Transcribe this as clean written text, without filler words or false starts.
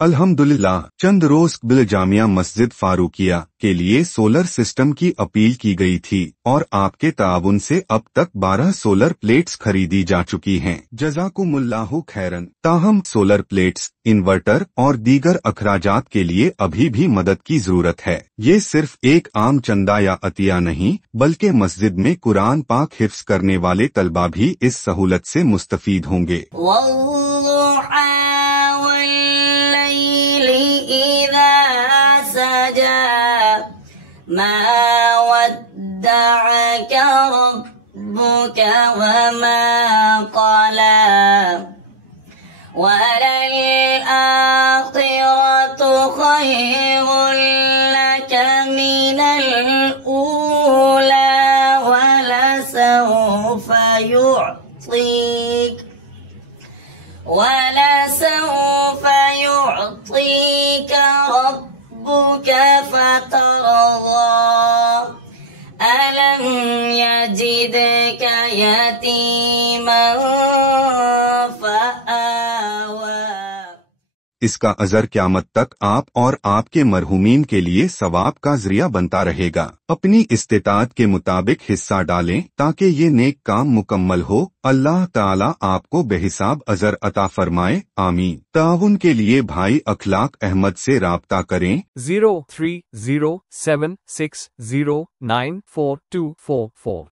अल्हम्दुलिल्लाह। चंद रोज कबल जामिया मस्जिद फारूकिया के लिए सोलर सिस्टम की अपील की गई थी और आपके ताउन से अब तक 12 सोलर प्लेट्स खरीदी जा चुकी हैं। जज़ाकुमुल्लाहु खैरन। ताहम सोलर प्लेट्स, इन्वर्टर और दीगर अखराजात के लिए अभी भी मदद की जरूरत है। ये सिर्फ एक आम चंदा या अतिया नहीं, बल्कि मस्जिद में कुरान पाक हिफ्ज करने वाले तलबा भी इस सहूलत से मुस्तफीद होंगे। मा वद्दअक रब्बुक वमा क़ला वलल आखिरतु खैरुल लक मिनल ऊला वलसौफ युअतीक रब्बुक फतरदा अलम यजिदक यतीमन फआवा। इसका अजर क़यामत तक आप और आपके मरहूमीन के लिए सवाब का जरिया बनता रहेगा। अपनी इस्तेताअत के मुताबिक हिस्सा डालें ताकि ये नेक काम मुकम्मल हो। अल्लाह ताला आपको बेहिसाब अजर अता फरमाए। आमीन। ताउन के लिए भाई अखलाक अहमद से राब्ता करें। 030760942444।